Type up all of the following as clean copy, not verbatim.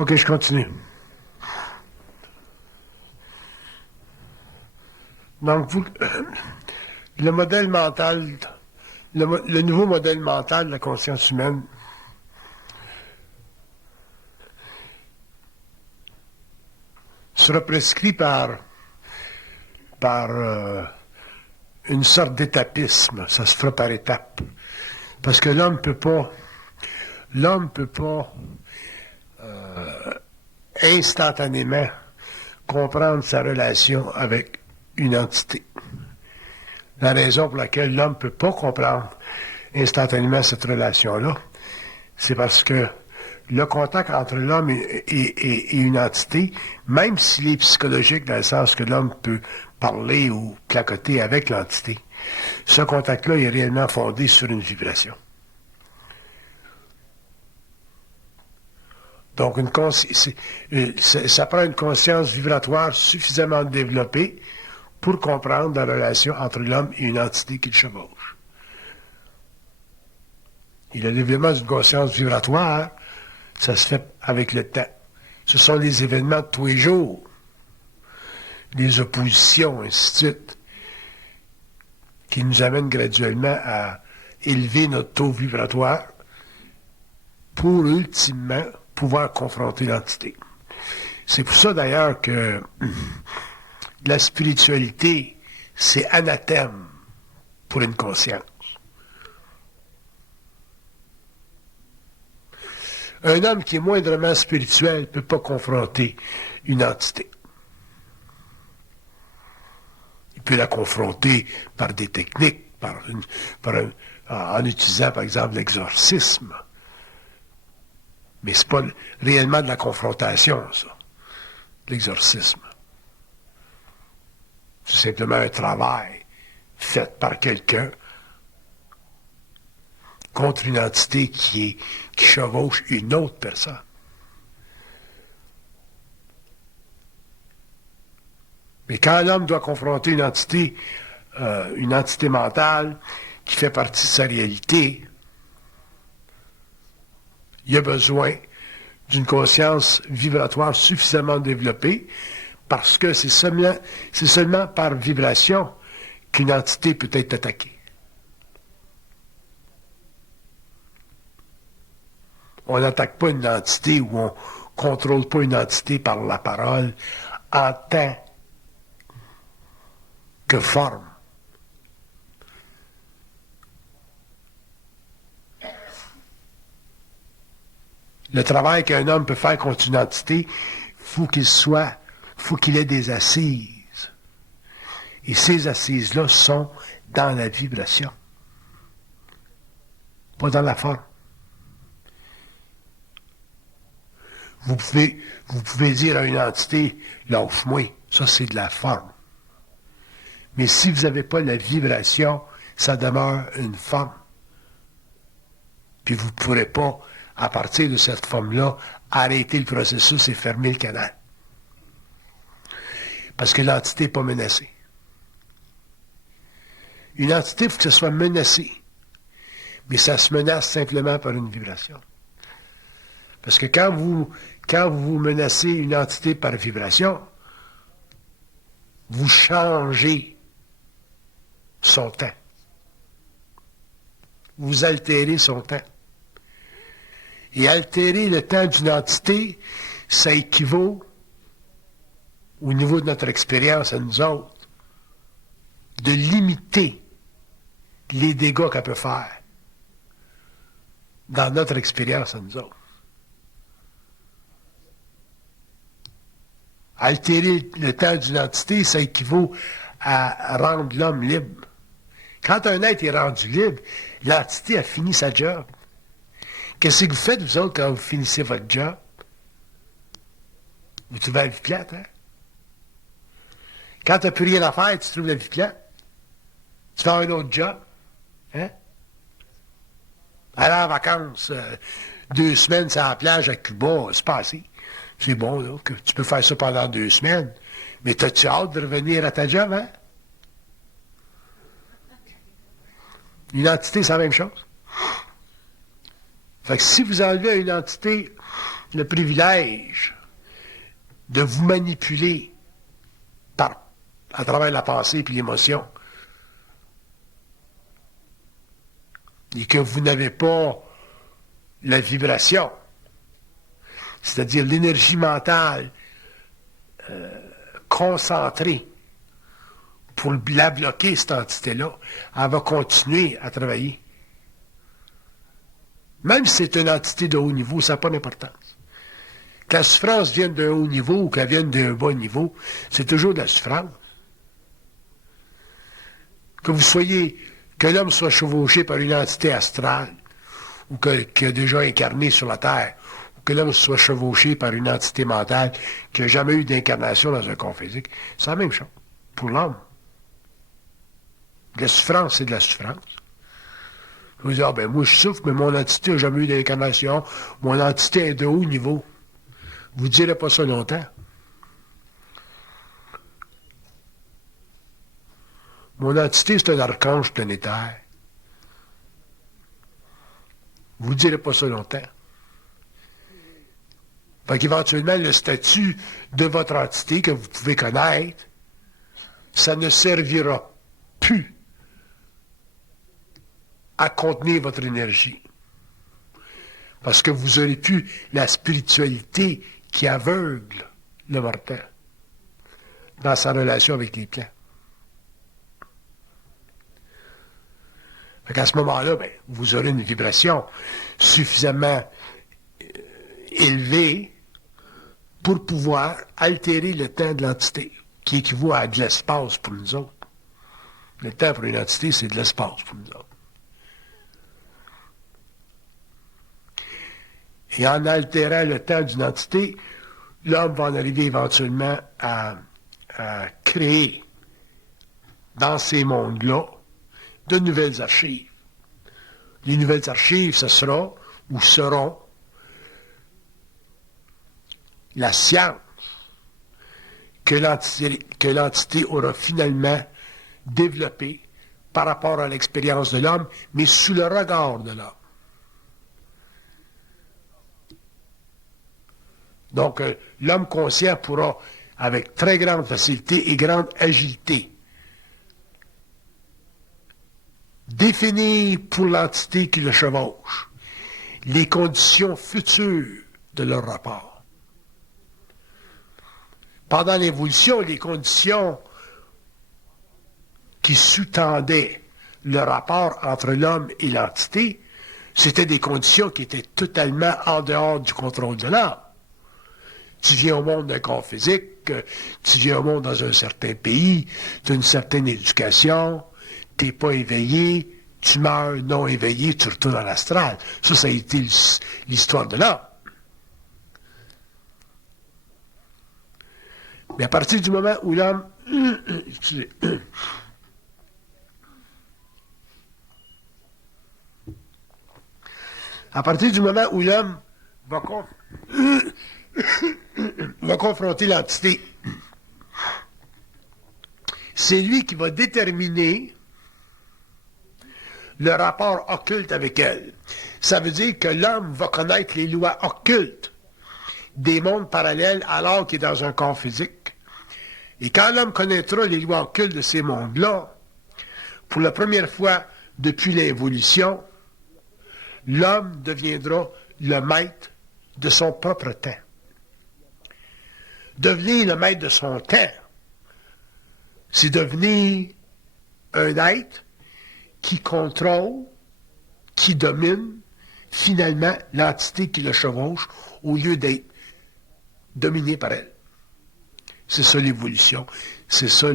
OK, je continue. Donc, le modèle mental, le nouveau modèle mental de la conscience humaine sera prescrit par une sorte d'étapisme. Ça se fera par étapes. Parce que l'homme peut pas instantanément comprendre sa relation avec une entité. La raison pour laquelle l'homme ne peut pas comprendre instantanément cette relation-là, c'est parce que le contact entre l'homme et une entité, même s'il est psychologique dans le sens que l'homme peut parler ou clacoter avec l'entité, ce contact-là est réellement fondé sur une vibration. Donc, ça prend une conscience vibratoire suffisamment développée pour comprendre la relation entre l'homme et une entité qui le chevauche. Et le développement d'une conscience vibratoire, ça se fait avec le temps. Ce sont les événements de tous les jours, les oppositions, ainsi de suite, qui nous amènent graduellement à élever notre taux vibratoire pour ultimement pouvoir confronter l'entité. C'est pour ça d'ailleurs que la spiritualité, c'est anathème pour une conscience. Un homme qui est moindrement spirituel ne peut pas confronter une entité. Il peut la confronter par des techniques, en utilisant par exemple l'exorcisme. Mais ce n'est pas réellement de la confrontation, ça, l'exorcisme. C'est simplement un travail fait par quelqu'un contre une entité qui chevauche une autre personne. Mais quand l'homme doit confronter une entité mentale qui fait partie de sa réalité, il a besoin d'une conscience vibratoire suffisamment développée parce que c'est seulement par vibration qu'une entité peut être attaquée. On n'attaque pas une entité ou on ne contrôle pas une entité par la parole en tant que forme. Le travail qu'un homme peut faire contre une entité, faut qu'il ait des assises. Et ces assises-là sont dans la vibration, pas dans la forme. Vous pouvez dire à une entité, lâche-moi, ça c'est de la forme. Mais si vous n'avez pas la vibration, ça demeure une forme. Puis vous ne pourrez pas, à partir de cette forme-là, arrêter le processus et fermer le canal. Parce que l'entité n'est pas menacée. Une entité, il faut que ce soit menacé. Mais ça se menace simplement par une vibration. Parce que quand vous menacez une entité par vibration, vous changez son temps. Vous altérez son temps. Et altérer le temps d'une entité, ça équivaut, au niveau de notre expérience à nous autres, de limiter les dégâts qu'elle peut faire dans notre expérience à nous autres. Altérer le temps d'une entité, ça équivaut à rendre l'homme libre. Quand un être est rendu libre, l'entité a fini sa job. Qu'est-ce que vous faites, vous autres, quand vous finissez votre job? Vous trouvez la vie plate, hein? Quand tu n'as plus rien à faire, tu trouves la vie plate? Tu fais un autre job? Hein? Aller en vacances, 2 semaines sur la plage à Cuba, c'est passé. C'est bon, là, que tu peux faire ça pendant 2 semaines. Mais t'as-tu hâte de revenir à ta job, hein? Une entité, c'est la même chose. Fait que si vous enlevez à une entité le privilège de vous manipuler à travers la pensée et l'émotion, et que vous n'avez pas la vibration, c'est-à-dire l'énergie mentale concentrée pour la bloquer, cette entité-là, elle va continuer à travailler. Même si c'est une entité de haut niveau, ça n'a pas d'importance. Que la souffrance vienne d'un haut niveau ou qu'elle vienne d'un bas niveau, c'est toujours de la souffrance. Que l'homme soit chevauché par une entité astrale, ou qui a déjà incarné sur la Terre, ou que l'homme soit chevauché par une entité mentale qui n'a jamais eu d'incarnation dans un corps physique, c'est la même chose pour l'homme. De la souffrance, c'est de la souffrance. Vous dites, moi je souffre, mais mon entité n'a jamais eu d'incarnation, mon entité est de haut niveau. Vous ne direz pas ça longtemps. Mon entité, c'est un archange planétaire. Vous ne direz pas ça longtemps. Fait qu'éventuellement, le statut de votre entité que vous pouvez connaître, ça ne servira plus à contenir votre énergie. Parce que vous aurez plus la spiritualité qui aveugle le mortel dans sa relation avec les plans. Fait qu'à ce moment-là, vous aurez une vibration suffisamment élevée pour pouvoir altérer le temps de l'entité, qui équivaut à de l'espace pour nous autres. Le temps pour une entité, c'est de l'espace pour nous autres. Et en altérant le temps d'une entité, l'homme va en arriver éventuellement à créer dans ces mondes-là de nouvelles archives. Les nouvelles archives, ce sera ou seront la science que l'entité aura finalement développée par rapport à l'expérience de l'homme, mais sous le regard de l'homme. Donc, l'homme conscient pourra, avec très grande facilité et grande agilité, définir pour l'entité qui le chevauche les conditions futures de leur rapport. Pendant l'évolution, les conditions qui sous-tendaient le rapport entre l'homme et l'entité, c'était des conditions qui étaient totalement en dehors du contrôle de l'homme. Tu viens au monde d'un corps physique, tu viens au monde dans un certain pays, tu as une certaine éducation, tu n'es pas éveillé, tu meurs non éveillé, tu retournes dans l'astral. Ça a été l'histoire de l'homme. Mais à partir du moment où l'homme... à partir du moment où l'homme va confronter l'entité, c'est lui qui va déterminer le rapport occulte avec elle. Ça veut dire que l'homme va connaître les lois occultes des mondes parallèles alors qu'il est dans un corps physique. Et quand l'homme connaîtra les lois occultes de ces mondes-là, pour la première fois depuis l'évolution, l'homme deviendra le maître de son propre temps. Devenir le maître de son temps, c'est devenir un être qui contrôle, qui domine finalement l'entité qui le chevauche au lieu d'être dominé par elle. C'est ça l'évolution. C'est ça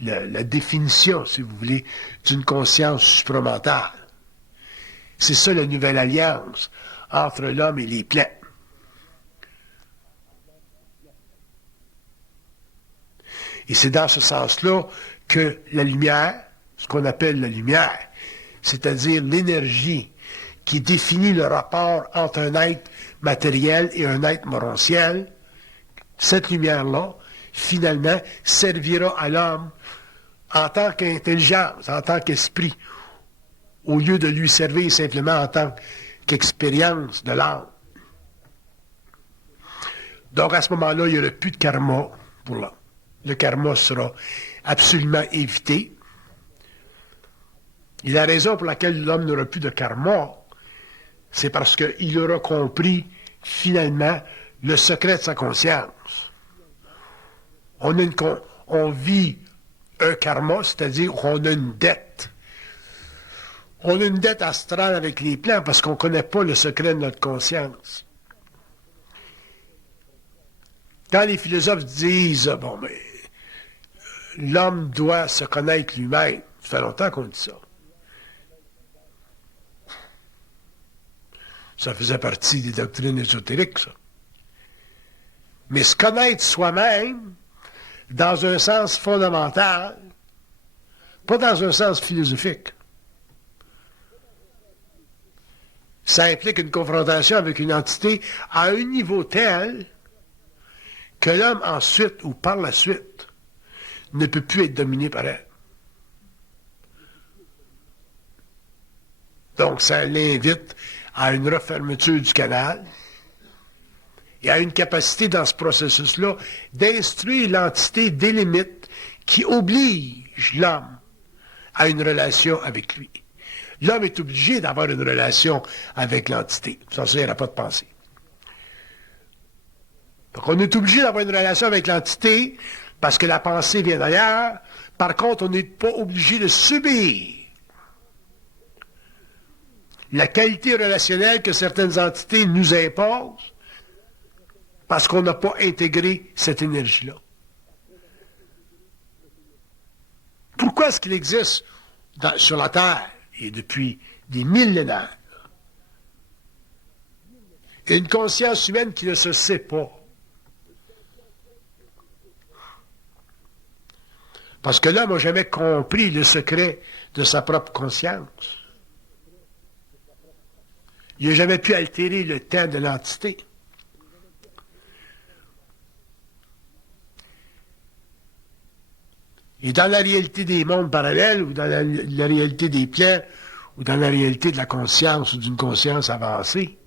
la définition, si vous voulez, d'une conscience supramentale. C'est ça la nouvelle alliance entre l'homme et les plans. Et c'est dans ce sens-là que la lumière, ce qu'on appelle la lumière, c'est-à-dire l'énergie qui définit le rapport entre un être matériel et un être morontiel, cette lumière-là, finalement, servira à l'homme en tant qu'intelligence, en tant qu'esprit, au lieu de lui servir simplement en tant qu'expérience de l'âme. Donc, à ce moment-là, il n'y aura plus de karma pour l'homme. Le karma sera absolument évité. Et la raison pour laquelle l'homme n'aura plus de karma, c'est parce qu'il aura compris, finalement, le secret de sa conscience. On vit un karma, c'est-à-dire qu'on a une dette. On a une dette astrale avec les plans parce qu'on ne connaît pas le secret de notre conscience. Quand les philosophes disent, bon, mais l'homme doit se connaître lui-même, ça fait longtemps qu'on dit ça. Ça faisait partie des doctrines ésotériques, ça. Mais se connaître soi-même, dans un sens fondamental, pas dans un sens philosophique. Ça implique une confrontation avec une entité à un niveau tel que l'homme ensuite, ou par la suite, ne peut plus être dominé par elle. Donc, ça l'invite à une refermeture du canal et à une capacité dans ce processus-là d'instruire l'entité des limites qui obligent l'homme à une relation avec lui. L'homme est obligé d'avoir une relation avec l'entité. Sans ça, il n'y aura pas de pensée. Donc, on est obligé d'avoir une relation avec l'entité parce que la pensée vient d'ailleurs. Par contre, on n'est pas obligé de subir la qualité relationnelle que certaines entités nous imposent parce qu'on n'a pas intégré cette énergie-là. Pourquoi est-ce qu'il existe sur la Terre, et depuis des millénaires, une conscience humaine qui ne se sait pas? Parce que l'homme n'a jamais compris le secret de sa propre conscience. Il n'a jamais pu altérer le temps de l'entité. Et dans la réalité des mondes parallèles, ou dans la réalité des plans, ou dans la réalité de la conscience, ou d'une conscience avancée,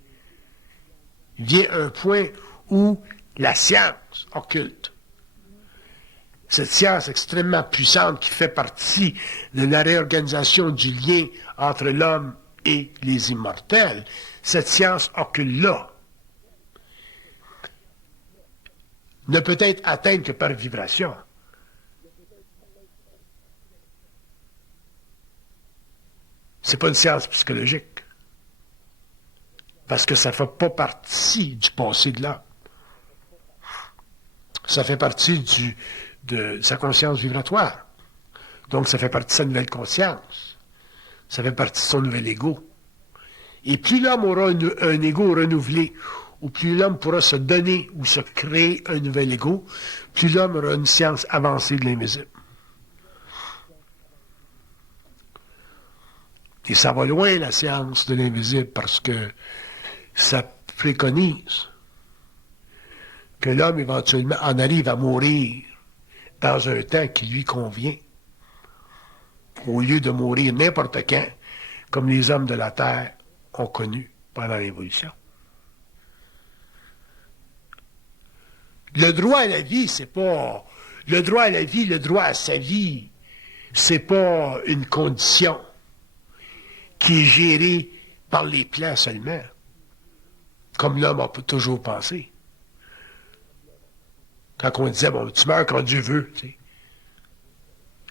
vient un point où la science occulte, cette science extrêmement puissante qui fait partie de la réorganisation du lien entre l'homme et les immortels, cette science occulte-là ne peut être atteinte que par vibration. C'est pas une science psychologique. Parce que ça ne fait pas partie du passé de l'homme. Ça fait partie de sa conscience vibratoire. Donc, ça fait partie de sa nouvelle conscience. Ça fait partie de son nouvel ego. Et plus l'homme aura un ego renouvelé, ou plus l'homme pourra se donner ou se créer un nouvel ego, plus l'homme aura une science avancée de l'invisible. Et ça va loin, la science de l'invisible, parce que ça préconise que l'homme, éventuellement, en arrive à mourir dans un temps qui lui convient, au lieu de mourir n'importe quand, comme les hommes de la Terre ont connu pendant l'évolution. Le droit à la vie, c'est pas... Le droit à la vie, le droit à sa vie, c'est pas une condition qui est gérée par les plans seulement, comme l'homme a toujours pensé. Quand on disait, bon, tu meurs quand Dieu veut, tu sais.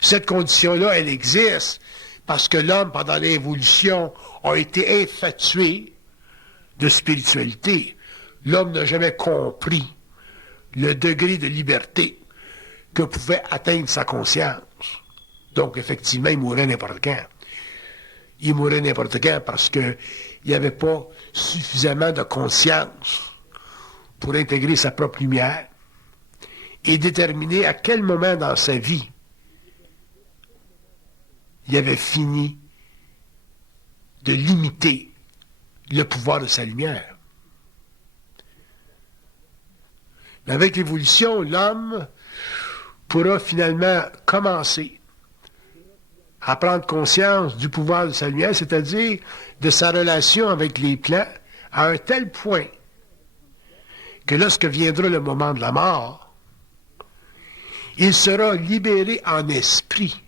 Cette condition-là, elle existe parce que l'homme, pendant l'évolution, a été infatué de spiritualité. L'homme n'a jamais compris le degré de liberté que pouvait atteindre sa conscience. Donc, effectivement, il mourait n'importe quand. Il mourait n'importe quand parce qu'il n'y avait pas suffisamment de conscience pour intégrer sa propre lumière et déterminer à quel moment dans sa vie il avait fini de limiter le pouvoir de sa lumière. Mais avec l'évolution, l'homme pourra finalement commencer à prendre conscience du pouvoir de sa lumière, c'est-à-dire de sa relation avec les plans, à un tel point que lorsque viendra le moment de la mort, il sera libéré en esprit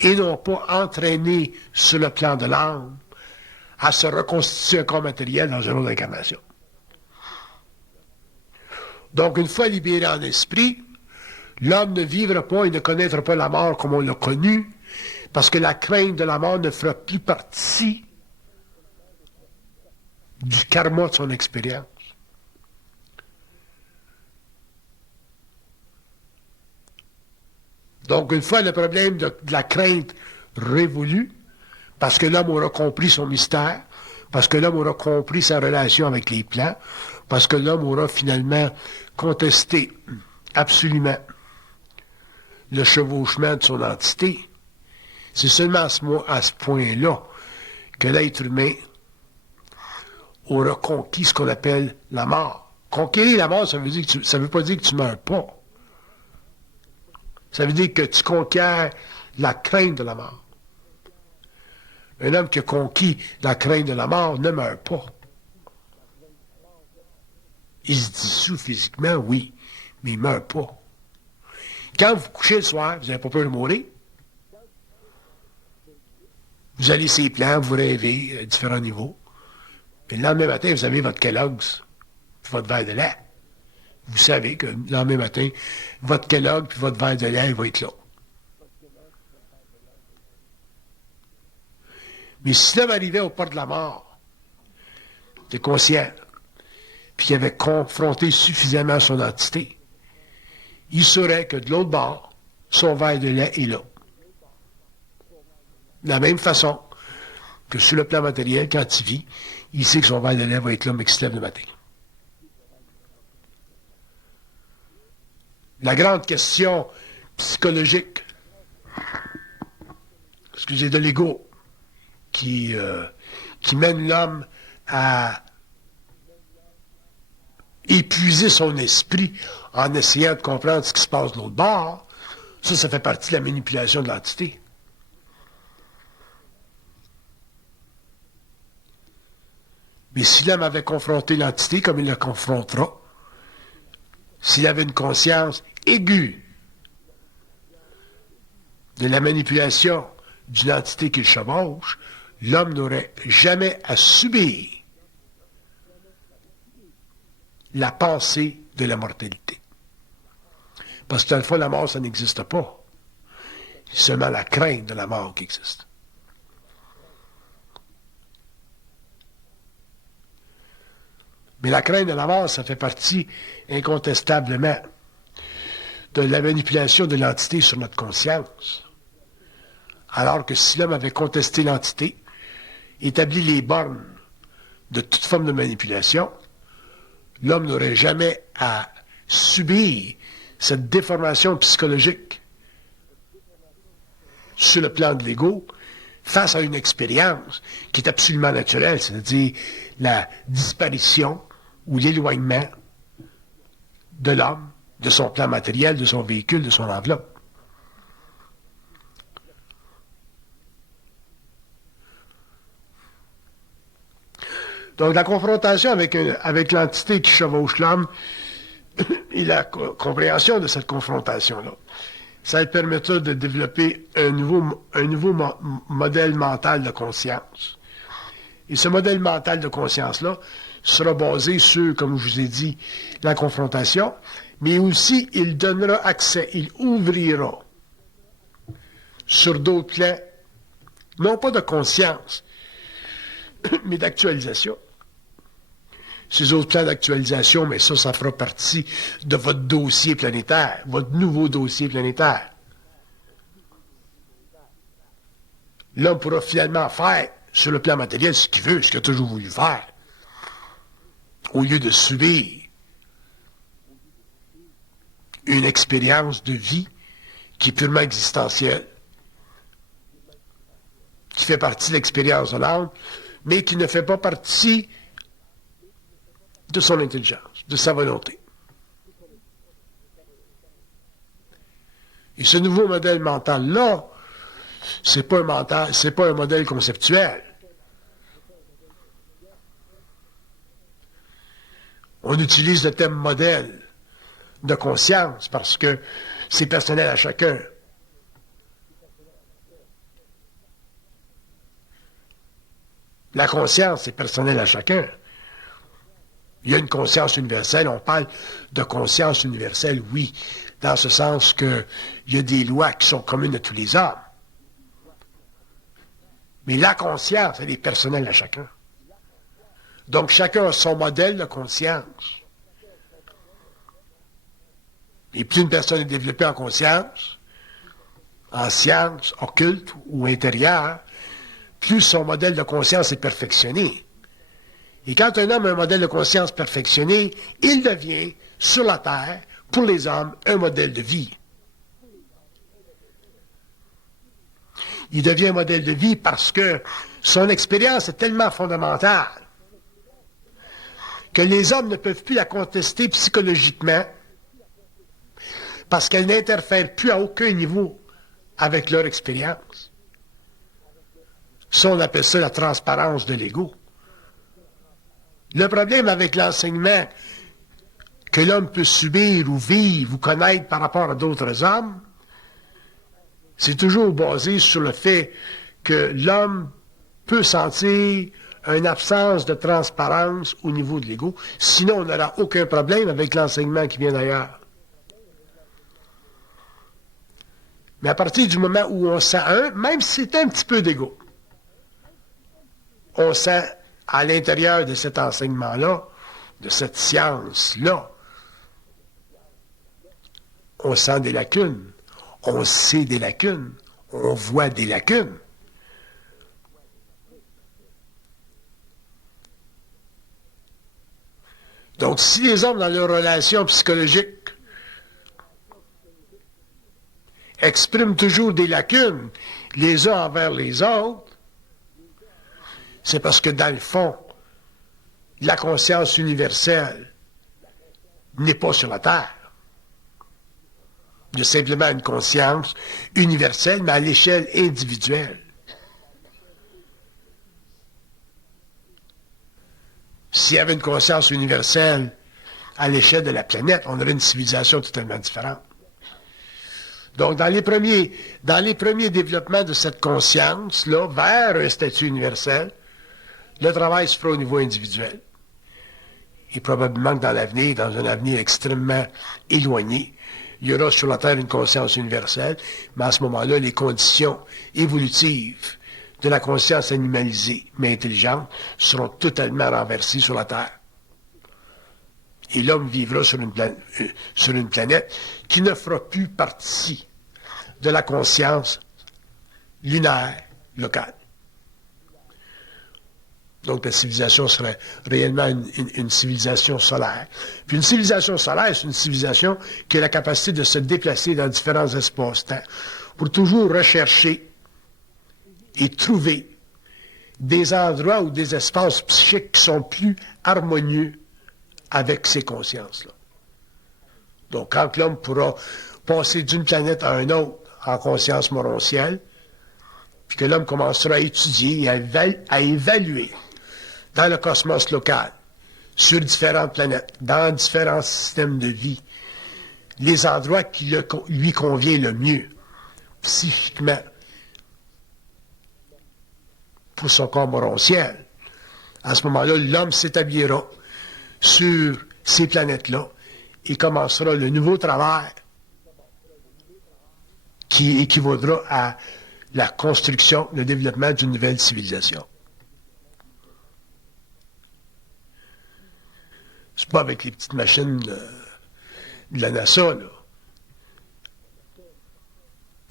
et non pas entraîné sur le plan de l'âme à se reconstituer un corps matériel dans une autre incarnation. Donc, une fois libéré en esprit, l'homme ne vivra pas et ne connaîtra pas la mort comme on l'a connue, parce que la crainte de la mort ne fera plus partie du karma de son expérience. Donc, une fois le problème de la crainte révolu, parce que l'homme aura compris son mystère, parce que l'homme aura compris sa relation avec les plans, parce que l'homme aura finalement contesté absolument le chevauchement de son entité, c'est seulement à ce point-là que l'être humain aura conquis ce qu'on appelle la mort. Conquérir la mort, ça veut pas dire que tu ne meurs pas. Ça veut dire que tu conquiers la crainte de la mort. Un homme qui a conquis la crainte de la mort ne meurt pas. Il se dissout physiquement, oui, mais il ne meurt pas. Quand vous couchez le soir, vous n'avez pas peur de mourir. Vous allez sur les plans, vous rêvez à différents niveaux. Puis le lendemain matin, vous avez votre Kellogg's, puis votre verre de lait. Vous savez que le lendemain matin, votre Kellogg puis votre verre de lait, il va être là. Mais si l'homme arrivait au port de la mort, il était conscient, puis qu'il avait confronté suffisamment son entité, il saurait que de l'autre bord, son verre de lait est là. De la même façon que sur le plan matériel, quand il vit, il sait que son verre de lait va être là, mais qu'il se lève le matin. La grande question psychologique, excusez, de l'ego, qui mène l'homme à épuiser son esprit en essayant de comprendre ce qui se passe de l'autre bord, ça fait partie de la manipulation de l'entité. Mais si l'homme avait confronté l'entité comme il la confrontera, s'il avait une conscience aiguë de la manipulation d'une entité qu'il chevauche, l'homme n'aurait jamais à subir la pensée de la mortalité. Parce que dans le fond, la mort, ça n'existe pas. C'est seulement la crainte de la mort qui existe. Mais la crainte de la mort, ça fait partie incontestablement de la manipulation de l'entité sur notre conscience. Alors que si l'homme avait contesté l'entité, établi les bornes de toute forme de manipulation, l'homme n'aurait jamais à subir cette déformation psychologique sur le plan de l'ego face à une expérience qui est absolument naturelle, c'est-à-dire la disparition ou l'éloignement de l'homme, de son plan matériel, de son véhicule, de son enveloppe. Donc, la confrontation avec l'entité qui chevauche l'homme et la compréhension de cette confrontation-là, ça permettra de développer un nouveau modèle mental de conscience. Et ce modèle mental de conscience-là sera basé sur, comme je vous ai dit, la confrontation, mais aussi il donnera accès, il ouvrira sur d'autres plans, non pas de conscience, mais d'actualisation. Ces autres plans d'actualisation, mais ça fera partie de votre dossier planétaire, votre nouveau dossier planétaire. L'homme pourra finalement faire, sur le plan matériel, ce qu'il veut, ce qu'il a toujours voulu faire, au lieu de subir une expérience de vie qui est purement existentielle, qui fait partie de l'expérience de l'âme, mais qui ne fait pas partie de son intelligence, de sa volonté. Et ce nouveau modèle mental-là, c'est pas un modèle conceptuel. On On utilise le thème modèle de conscience parce que c'est personnel à chacun. La conscience, c'est personnel à chacun. Il y a une conscience universelle. On parle de conscience universelle, oui, dans ce sens qu'il y a des lois qui sont communes à tous les hommes. Mais la conscience, elle est personnelle à chacun. Donc, chacun a son modèle de conscience. Et plus une personne est développée en conscience, en science, occulte ou intérieure, plus son modèle de conscience est perfectionné. Et quand un homme a un modèle de conscience perfectionné, il devient, sur la terre, pour les hommes, un modèle de vie. Il devient un modèle de vie parce que son expérience est tellement fondamentale que les hommes ne peuvent plus la contester psychologiquement parce qu'elle n'interfère plus à aucun niveau avec leur expérience. Ça, on appelle ça la transparence de l'ego. Le problème avec l'enseignement que l'homme peut subir ou vivre ou connaître par rapport à d'autres hommes, c'est toujours basé sur le fait que l'homme peut sentir une absence de transparence au niveau de l'ego. Sinon, on n'aura aucun problème avec l'enseignement qui vient d'ailleurs. Mais à partir du moment où on sent même si c'est un petit peu d'ego, on sent à l'intérieur de cet enseignement-là, de cette science-là, on sent des lacunes, on sait des lacunes, on voit des lacunes. Donc, si les hommes, dans leurs relations psychologiques, expriment toujours des lacunes les uns envers les autres, c'est parce que, dans le fond, la conscience universelle n'est pas sur la Terre. Il y a simplement une conscience universelle, mais à l'échelle individuelle. S'il y avait une conscience universelle à l'échelle de la planète, on aurait une civilisation totalement différente. Donc, dans les premiers développements de cette conscience-là, vers un statut universel, le travail se fera au niveau individuel. Et probablement que dans l'avenir, dans un avenir extrêmement éloigné, il y aura sur la Terre une conscience universelle, mais à ce moment-là, les conditions évolutives de la conscience animalisée, mais intelligente, seront totalement renversées sur la Terre. Et l'homme vivra sur une planète qui ne fera plus partie de la conscience lunaire locale. Donc, la civilisation serait réellement une civilisation solaire. Puis une civilisation solaire, c'est une civilisation qui a la capacité de se déplacer dans différents espaces-temps pour toujours rechercher et trouver des endroits ou des espaces psychiques qui sont plus harmonieux avec ces consciences-là. Donc, quand l'homme pourra passer d'une planète à une autre en conscience morontielle, puis que l'homme commencera à étudier et à évaluer dans le cosmos local, sur différentes planètes, dans différents systèmes de vie, les endroits qui lui convient le mieux, psychiquement, pour son corps morontiel. À ce moment-là, l'homme s'établira sur ces planètes-là et commencera le nouveau travail qui équivaudra à la construction, le développement d'une nouvelle civilisation. C'est pas avec les petites machines de la NASA, là,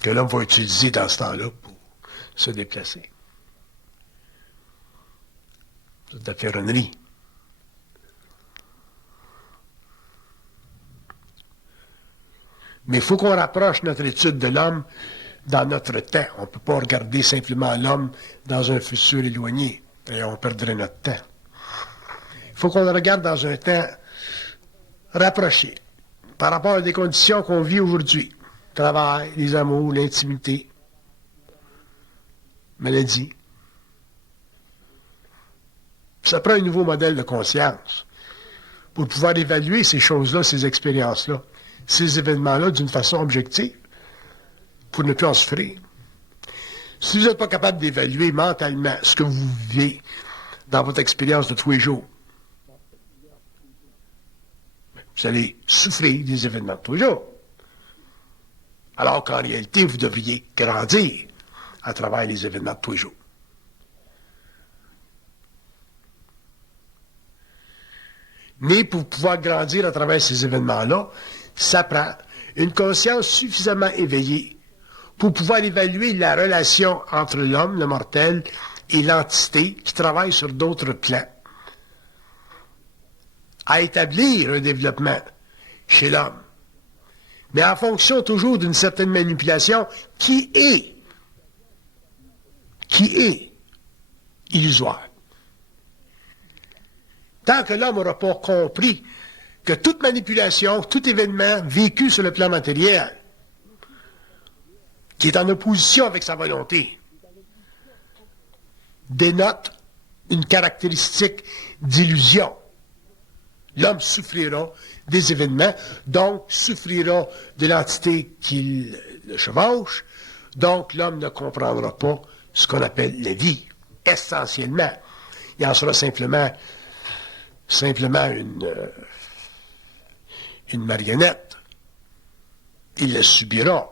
que l'homme va utiliser dans ce temps-là pour se déplacer. C'est de la ferronnerie. Mais il faut qu'on rapproche notre étude de l'homme dans notre temps. On ne peut pas regarder simplement l'homme dans un futur éloigné. Et on perdrait notre temps. Il faut qu'on le regarde dans un temps rapproché, par rapport à des conditions qu'on vit aujourd'hui. Travail, les amours, l'intimité, maladie. Ça prend un nouveau modèle de conscience pour pouvoir évaluer ces choses-là, ces expériences-là, ces événements-là d'une façon objective, pour ne plus en souffrir. Si vous n'êtes pas capable d'évaluer mentalement ce que vous vivez dans votre expérience de tous les jours, vous allez souffrir des événements de tous les jours. Alors qu'en réalité, vous devriez grandir à travers les événements de tous les jours. Mais pour pouvoir grandir à travers ces événements-là, ça prend une conscience suffisamment éveillée pour pouvoir évaluer la relation entre l'homme, le mortel, et l'entité qui travaille sur d'autres plans, à établir un développement chez l'homme, mais en fonction toujours d'une certaine manipulation qui est illusoire. Tant que l'homme n'aura pas compris que toute manipulation, tout événement vécu sur le plan matériel, qui est en opposition avec sa volonté, dénote une caractéristique d'illusion. L'homme souffrira des événements, donc souffrira de l'entité qui le chevauche, donc l'homme ne comprendra pas ce qu'on appelle la vie, essentiellement. Il en sera simplement une marionnette. Il la subira.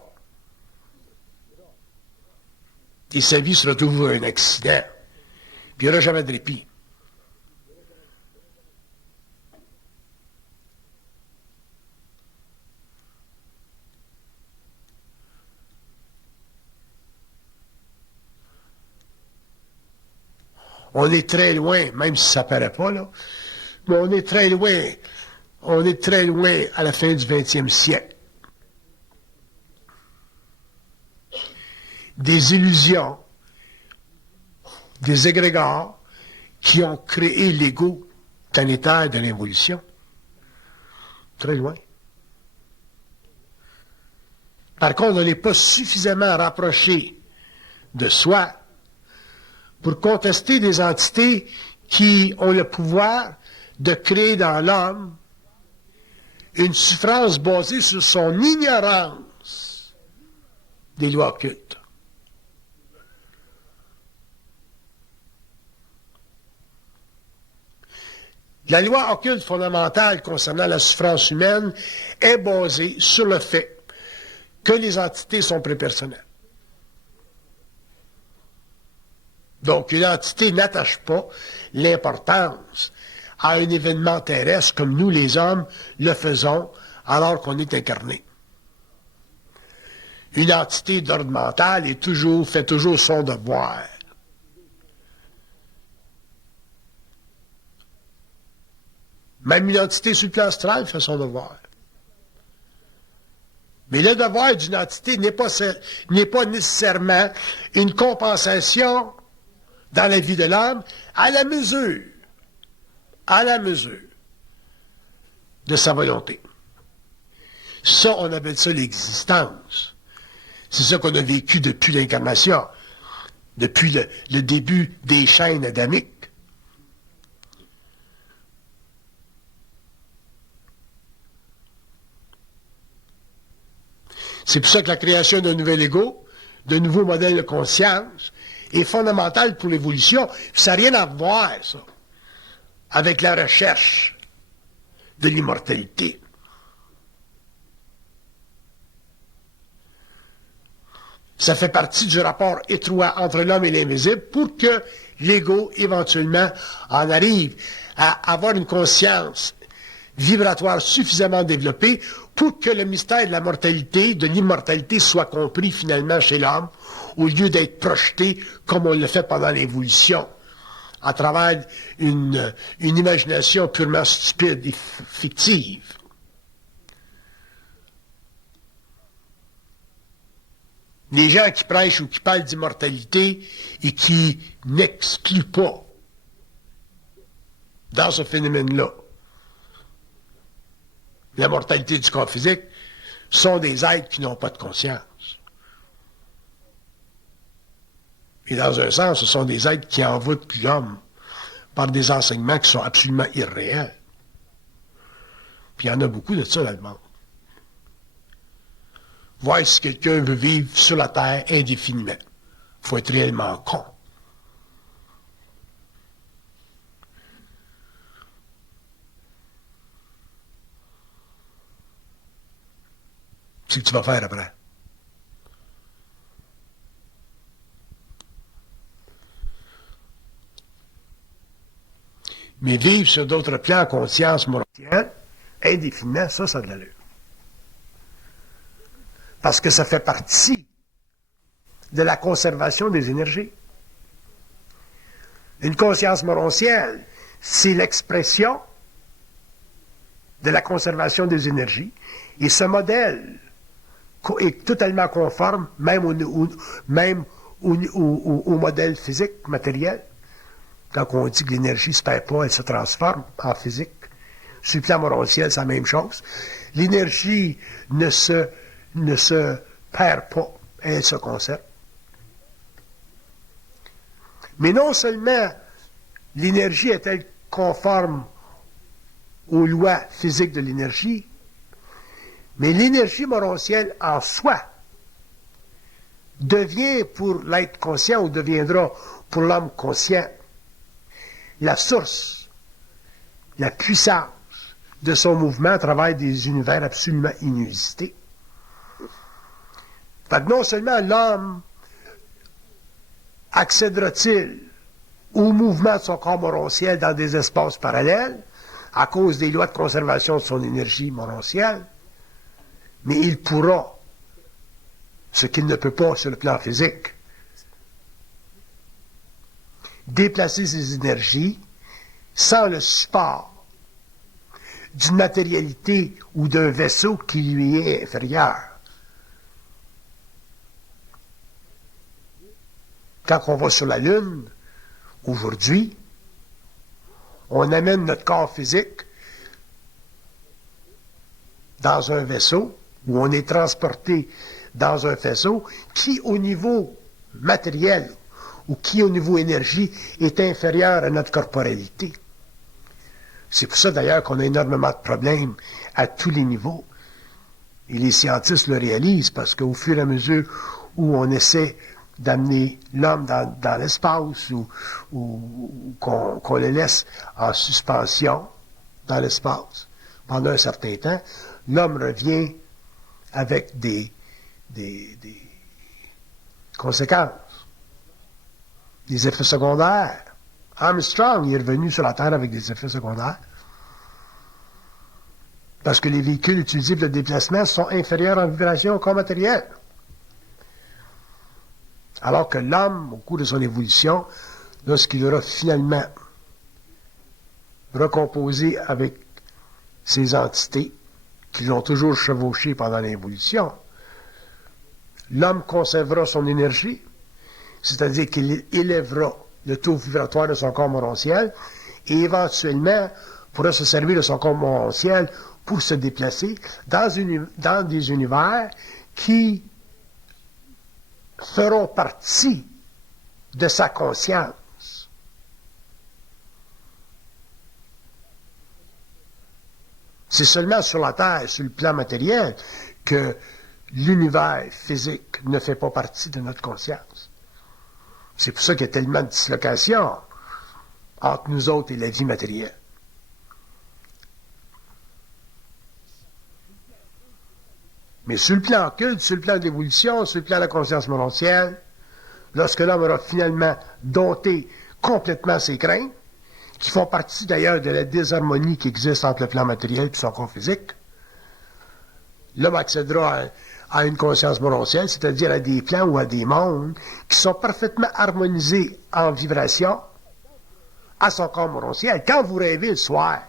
Et sa vie sera toujours un accident. Puis il n'y aura jamais de répit. On est très loin, même si ça ne paraît pas, là, mais on est très loin à la fin du 20e siècle. Des illusions, des égrégores qui ont créé l'ego planétaire de l'évolution. Très loin. Par contre, on n'est pas suffisamment rapproché de soi pour contester des entités qui ont le pouvoir de créer dans l'homme une souffrance basée sur son ignorance des lois occultes. La loi occulte fondamentale concernant la souffrance humaine est basée sur le fait que les entités sont prépersonnelles. Donc, une entité n'attache pas l'importance à un événement terrestre comme nous, les hommes, le faisons alors qu'on est incarné. Une entité d'ordre mental fait toujours son devoir. Même une entité sur le plan astral fait son devoir. Mais le devoir d'une entité n'est pas nécessairement une compensation dans la vie de l'homme à la mesure de sa volonté. Ça, on appelle ça l'existence. C'est ça qu'on a vécu depuis l'incarnation, depuis le début des chaînes adamiques. C'est pour ça que la création d'un nouvel ego, d'un nouveau modèle de conscience, est fondamentale pour l'évolution. Ça n'a rien à voir, ça, avec la recherche de l'immortalité. Ça fait partie du rapport étroit entre l'homme et l'invisible pour que l'ego, éventuellement, en arrive à avoir une conscience vibratoire suffisamment développée pour que le mystère de la mortalité, de l'immortalité, soit compris finalement chez l'homme, au lieu d'être projeté comme on le fait pendant l'évolution, à travers une imagination purement stupide et fictive. Les gens qui prêchent ou qui parlent d'immortalité et qui n'excluent pas dans ce phénomène-là la mortalité du corps physique sont des êtres qui n'ont pas de conscience. Et dans un sens, ce sont des êtres qui envoûtent l'homme par des enseignements qui sont absolument irréels. Puis il y en a beaucoup de ça dans le monde. Voir si quelqu'un veut vivre sur la Terre indéfiniment. Il faut être réellement con. C'est ce que tu vas faire après. Mais vivre sur d'autres plans, conscience morale, indéfiniment, ça a de l'allure. Parce que ça fait partie de la conservation des énergies. Une conscience morontielle, c'est l'expression de la conservation des énergies. Et ce modèle est totalement conforme, même au modèle physique, matériel. Quand on dit que l'énergie ne se perd pas, elle se transforme en physique. Sur le plan morontiel, c'est la même chose. L'énergie ne se perd pas, elle se conserve. Mais non seulement l'énergie est-elle conforme aux lois physiques de l'énergie, mais l'énergie morontielle en soi devient pour l'être conscient ou deviendra pour l'homme conscient la source, la puissance de son mouvement à travers des univers absolument inusités. Fait que non seulement l'homme accédera-t-il au mouvement de son corps morontiel dans des espaces parallèles à cause des lois de conservation de son énergie morontielle, mais il pourra, ce qu'il ne peut pas sur le plan physique, déplacer ses énergies sans le support d'une matérialité ou d'un vaisseau qui lui est inférieur. Quand on va sur la Lune, aujourd'hui, on amène notre corps physique dans un vaisseau, où on est transporté dans un vaisseau qui, au niveau matériel, ou qui, au niveau énergie, est inférieur à notre corporalité. C'est pour ça, d'ailleurs, qu'on a énormément de problèmes à tous les niveaux. Et les scientifiques le réalisent, parce qu'au fur et à mesure où on essaie d'amener l'homme dans l'espace, ou qu'on le laisse en suspension dans l'espace pendant un certain temps, l'homme revient avec des conséquences, des effets secondaires. Armstrong est revenu sur la Terre avec des effets secondaires. Parce que les véhicules utilisés pour le déplacement sont inférieurs en vibration au corps matériel. Alors que l'homme, au cours de son évolution, lorsqu'il aura finalement recomposé avec ces entités qui l'ont toujours chevauché pendant l'évolution, l'homme conservera son énergie, c'est-à-dire qu'il élèvera le taux vibratoire de son corps morontiel et éventuellement pourra se servir de son corps morontiel pour se déplacer dans des univers qui feront partie de sa conscience. C'est seulement sur la Terre, sur le plan matériel, que l'univers physique ne fait pas partie de notre conscience. C'est pour ça qu'il y a tellement de dislocations entre nous autres et la vie matérielle. Mais sur le plan occulte, sur le plan de l'évolution, sur le plan de la conscience morontielle, lorsque l'homme aura finalement dompté complètement ses craintes, qui font partie d'ailleurs de la désharmonie qui existe entre le plan matériel et son corps physique, l'homme accédera à une conscience morontielle, c'est-à-dire à des plans ou à des mondes qui sont parfaitement harmonisés en vibration à son corps morontiel. Quand vous rêvez le soir,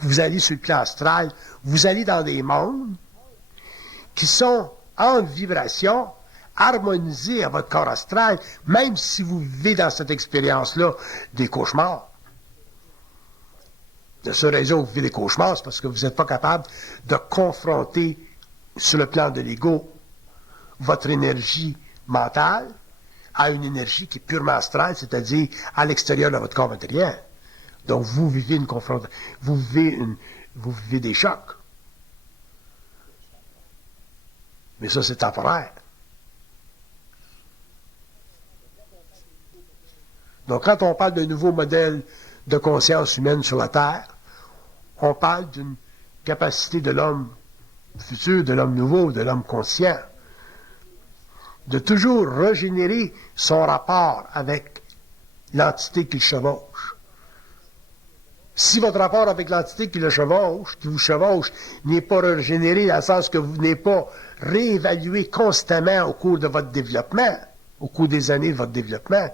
vous allez sur le plan astral, vous allez dans des mondes qui sont en vibration, harmonisés à votre corps astral, même si vous vivez dans cette expérience-là des cauchemars. La seule raison que vous vivez des cauchemars, c'est parce que vous n'êtes pas capable de confronter sur le plan de l'ego votre énergie mentale à une énergie qui est purement astrale, c'est-à-dire à l'extérieur de votre corps matériel. Donc vous vivez une confrontation, vous vivez des chocs. Mais ça, c'est temporaire. Donc, quand on parle d'un nouveau modèle de conscience humaine sur la Terre, on parle d'une capacité de l'homme futur, de l'homme nouveau, de l'homme conscient, de toujours régénérer son rapport avec l'entité qui le chevauche. Si votre rapport avec l'entité qui vous chevauche, n'est pas régénéré dans le sens que vous n'êtes pas réévalué constamment au cours de votre développement, au cours des années de votre développement,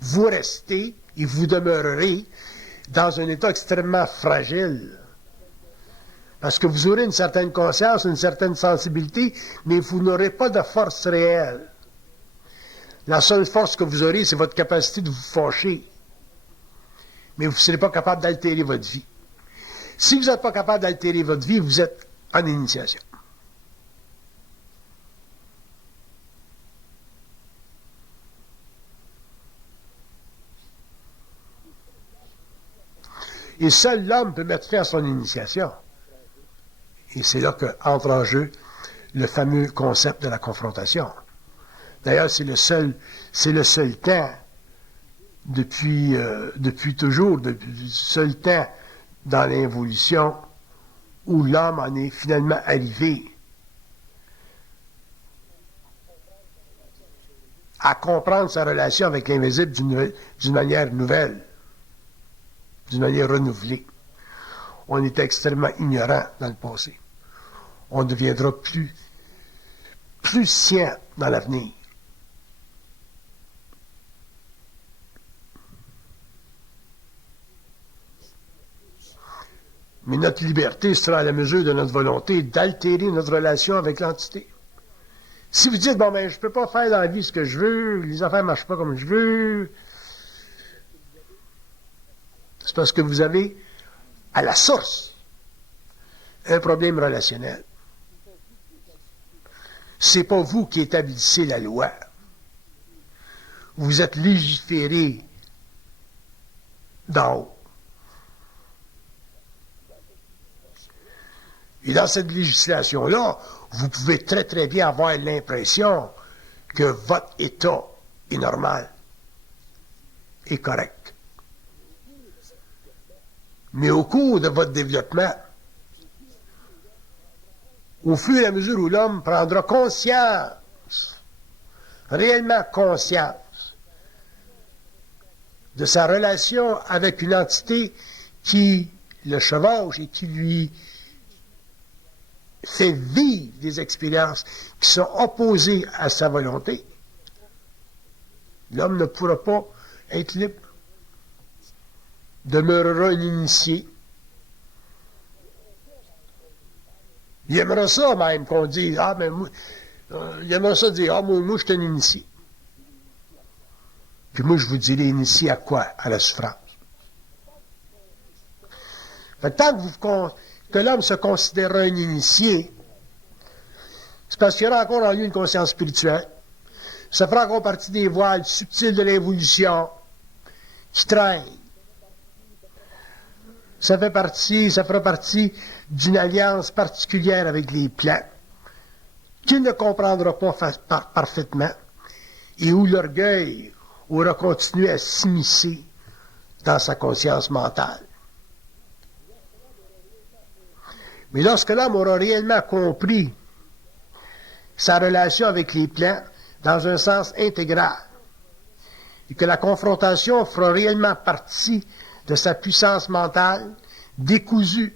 vous restez et vous demeurerez dans un état extrêmement fragile. Parce que vous aurez une certaine conscience, une certaine sensibilité, mais vous n'aurez pas de force réelle. La seule force que vous aurez, c'est votre capacité de vous fâcher. Mais vous ne serez pas capable d'altérer votre vie. Si vous n'êtes pas capable d'altérer votre vie, vous êtes en initiation. Et seul l'homme peut mettre fin à son initiation. Et c'est là qu'entre en jeu le fameux concept de la confrontation. D'ailleurs, c'est le seul temps, depuis toujours, le seul temps dans l'évolution où l'homme en est finalement arrivé à comprendre sa relation avec l'invisible d'une manière nouvelle, d'une manière renouvelée. On était extrêmement ignorant dans le passé. On deviendra plus scient dans l'avenir. Mais notre liberté sera à la mesure de notre volonté d'altérer notre relation avec l'entité. Si vous dites, bon, ben, je ne peux pas faire dans la vie ce que je veux, les affaires ne marchent pas comme je veux, c'est parce que vous avez, à la source, un problème relationnel. C'est pas vous qui établissez la loi. Vous êtes légiféré d'en haut. Et dans cette législation-là, vous pouvez très très bien avoir l'impression que votre état est normal et correct. Mais au cours de votre développement, au fur et à mesure où l'homme prendra conscience, réellement conscience, de sa relation avec une entité qui le chevauche et qui lui fait vivre des expériences qui sont opposées à sa volonté, l'homme ne pourra pas être libre. Demeurera un initié. Il aimerait ça même qu'on dise, ah, mais moi, il aimerait ça dire, ah, moi, je suis un initié. Puis moi, je vous dirais initié à quoi? À la souffrance. Fait que tant que l'homme se considérera un initié, c'est parce qu'il y aura encore en lui une conscience spirituelle. Ça fera encore partie des voiles subtiles de l'évolution qui traînent. Ça fera partie d'une alliance particulière avec les plans qu'il ne comprendra pas parfaitement et où l'orgueil aura continué à s'immiscer dans sa conscience mentale. Mais lorsque l'homme aura réellement compris sa relation avec les plans dans un sens intégral et que la confrontation fera réellement partie de sa puissance mentale, décousue,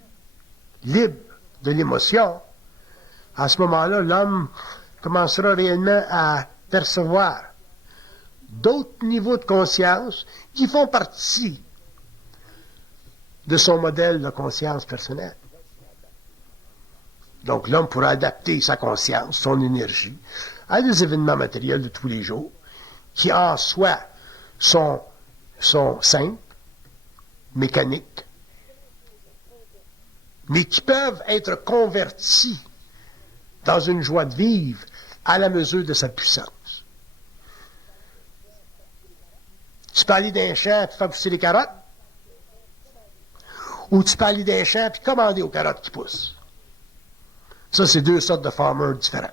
libre de l'émotion, à ce moment-là, l'homme commencera réellement à percevoir d'autres niveaux de conscience qui font partie de son modèle de conscience personnelle. Donc, l'homme pourra adapter sa conscience, son énergie, à des événements matériels de tous les jours, qui en soi sont simples, mécaniques, mais qui peuvent être convertis dans une joie de vivre à la mesure de sa puissance. Tu peux aller d'un champ et faire pousser les carottes, ou tu peux aller d'un champ et commander aux carottes qui poussent. Ça, c'est deux sortes de farmers différents.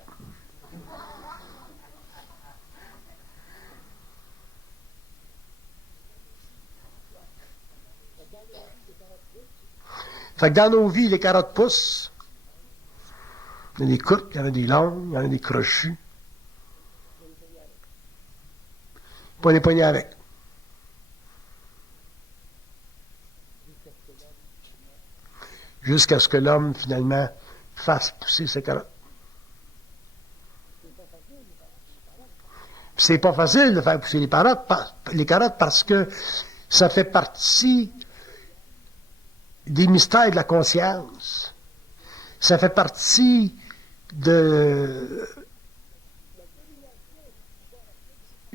Fait que dans nos vies, les carottes poussent. Il y en a des courtes, il y en a des longues, il y en a des crochues. Pas les poignées avec. Jusqu'à ce que l'homme, finalement, fasse pousser ses carottes. C'est pas facile de faire pousser les carottes parce que ça fait partie des mystères de la conscience. Ça fait partie de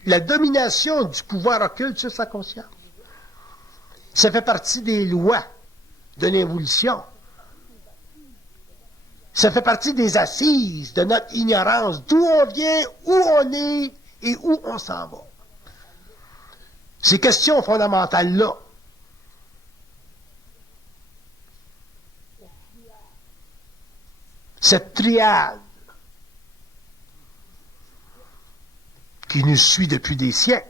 la domination du pouvoir occulte sur sa conscience. Ça fait partie des lois de l'évolution. Ça fait partie des assises de notre ignorance, d'où on vient, où on est et où on s'en va. Ces questions fondamentales-là, cette triade qui nous suit depuis des siècles,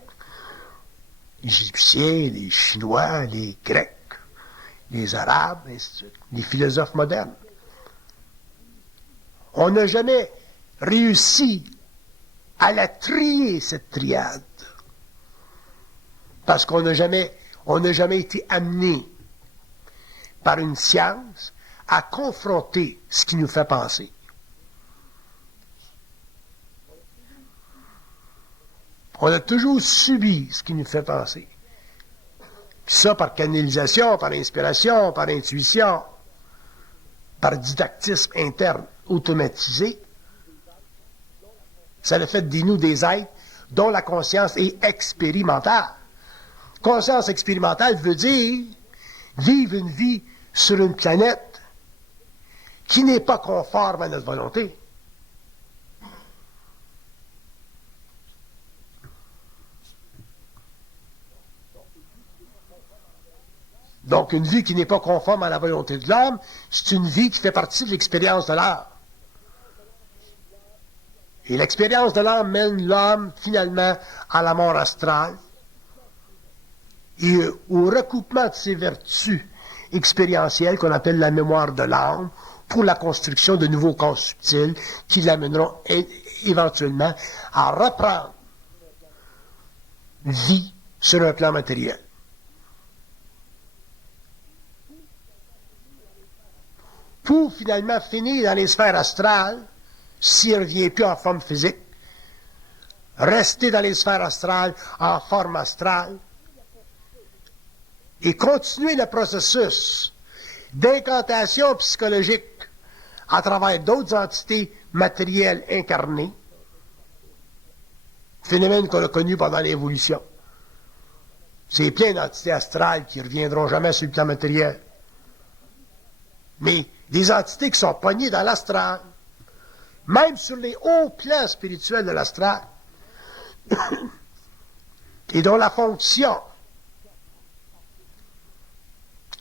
les Égyptiens, les Chinois, les Grecs, les Arabes, ainsi de suite, les philosophes modernes. On n'a jamais réussi à la trier, cette triade. Parce qu'on n'a jamais été amené par une science à confronter ce qui nous fait penser. On a toujours subi ce qui nous fait penser. Puis ça par canalisation, par inspiration, par intuition, par didactisme interne automatisé. Ça a fait de nous des êtres dont la conscience est expérimentale. Conscience expérimentale veut dire vivre une vie sur une planète qui n'est pas conforme à notre volonté. Donc, une vie qui n'est pas conforme à la volonté de l'homme, c'est une vie qui fait partie de l'expérience de l'âme. Et l'expérience de l'âme mène l'homme, finalement, à la mort astrale et au recoupement de ses vertus expérientielles qu'on appelle la mémoire de l'âme pour la construction de nouveaux corps subtils qui l'amèneront éventuellement à reprendre vie sur un plan matériel. Pour finalement finir dans les sphères astrales, s'il ne revient plus en forme physique, rester dans les sphères astrales en forme astrale et continuer le processus d'incantation psychologique à travers d'autres entités matérielles incarnées, phénomène qu'on a connu pendant l'évolution. C'est plein d'entités astrales qui ne reviendront jamais sur le plan matériel. Mais des entités qui sont pognées dans l'astral, même sur les hauts plans spirituels de l'astral, et dont la fonction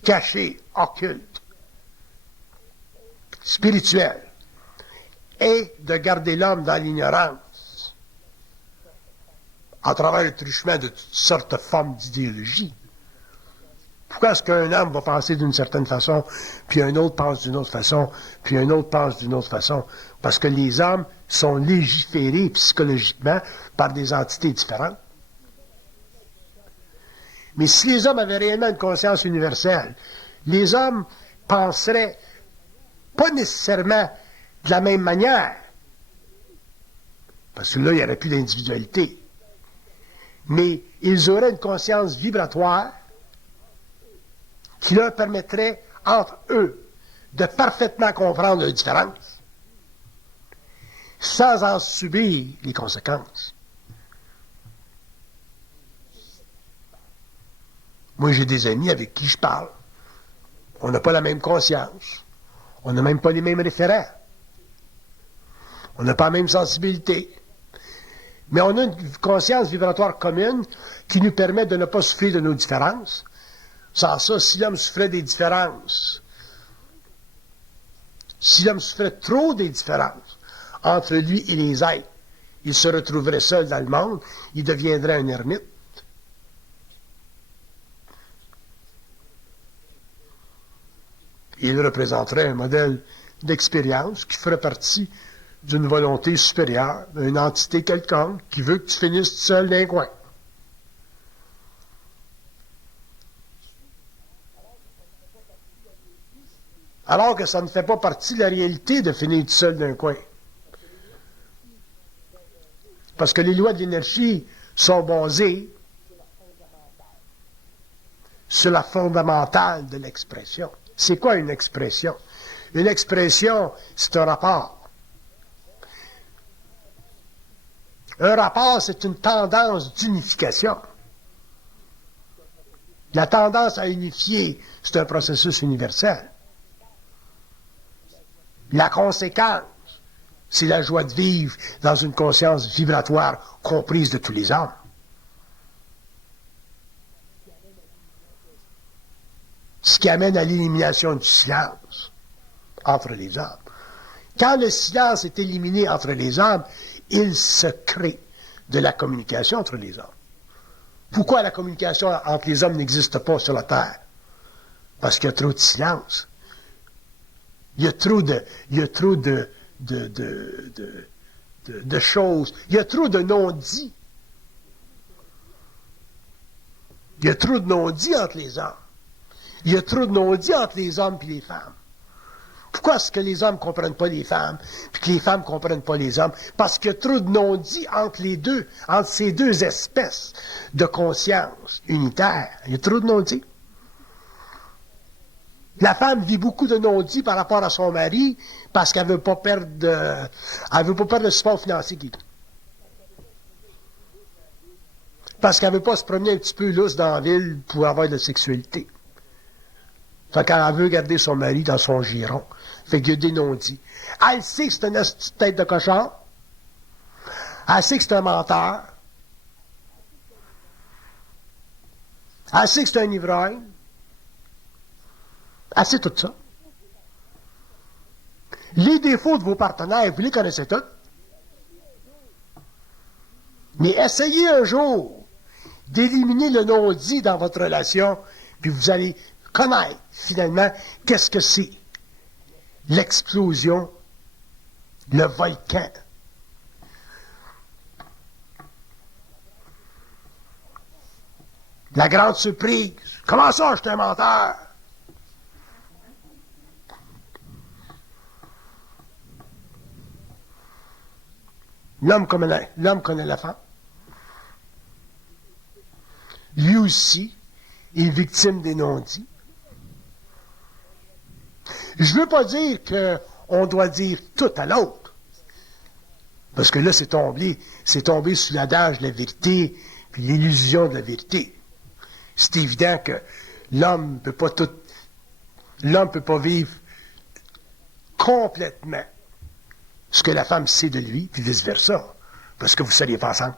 cachée, occulte, spirituelle, est de garder l'homme dans l'ignorance à travers le truchement de toutes sortes de formes d'idéologie. Pourquoi est-ce qu'un homme va penser d'une certaine façon, puis un autre pense d'une autre façon, puis un autre pense d'une autre façon? Parce que les hommes sont légiférés psychologiquement par des entités différentes. Mais si les hommes avaient réellement une conscience universelle, les hommes penseraient pas nécessairement de la même manière, parce que là, il n'y aurait plus d'individualité, mais ils auraient une conscience vibratoire qui leur permettrait, entre eux, de parfaitement comprendre les différences, sans en subir les conséquences. Moi, j'ai des amis avec qui je parle. On n'a pas la même conscience. On n'a même pas les mêmes référents. On n'a pas la même sensibilité. Mais on a une conscience vibratoire commune qui nous permet de ne pas souffrir de nos différences. Sans ça, si l'homme souffrait des différences, si l'homme souffrait trop des différences entre lui et les êtres, il se retrouverait seul dans le monde, il deviendrait un ermite. il représenterait un modèle d'expérience qui ferait partie d'une volonté supérieure, d'une entité quelconque qui veut que tu finisses seul dans un coin. Alors que ça ne fait pas partie de la réalité de finir tout seul dans un coin. Parce que les lois de l'énergie sont basées sur la fondamentale de l'expression. C'est quoi une expression? Une expression, c'est un rapport. Un rapport, c'est une tendance d'unification. La tendance à unifier, c'est un processus universel. La conséquence, c'est la joie de vivre dans une conscience vibratoire comprise de tous les hommes. Ce qui amène à l'élimination du silence entre les hommes. Quand le silence est éliminé entre les hommes, il se crée de la communication entre les hommes. Pourquoi la communication entre les hommes n'existe pas sur la Terre? Parce qu'il y a trop de silence. Il y a trop de choses. Il y a trop de non-dits. Il y a trop de non-dits entre les hommes. Il y a trop de non-dits entre les hommes et les femmes. Pourquoi est-ce que les hommes ne comprennent pas les femmes, puis que les femmes ne comprennent pas les hommes? Parce qu'il y a trop de non-dits entre les deux, entre ces deux espèces de conscience unitaire. Il y a trop de non-dits. La femme vit beaucoup de non-dits par rapport à son mari parce qu'elle ne veut pas perdre le support financier qu'il a. Parce qu'elle ne veut pas se promener un petit peu lousse dans la ville pour avoir de la sexualité. Fait qu'elle veut garder son mari dans son giron. Fait qu'il y a des non-dits. Elle sait que c'est une tête de cochon. Elle sait que c'est un menteur. Elle sait que c'est un ivrogne. Elle sait tout ça. Les défauts de vos partenaires, vous les connaissez tous. Mais essayez un jour d'éliminer le non-dit dans votre relation, puis vous allez connaître finalement qu'est-ce que c'est l'explosion, le volcan. La grande surprise. Comment ça, je suis un menteur? L'homme connaît la femme. Lui aussi est victime des non-dits. Je ne veux pas dire qu'on doit dire tout à l'autre. Parce que là, c'est tombé sous l'adage de la vérité, puis l'illusion de la vérité. C'est évident que l'homme ne peut pas vivre complètement ce que la femme sait de lui, puis vice-versa. Parce que vous ne seriez pas ensemble.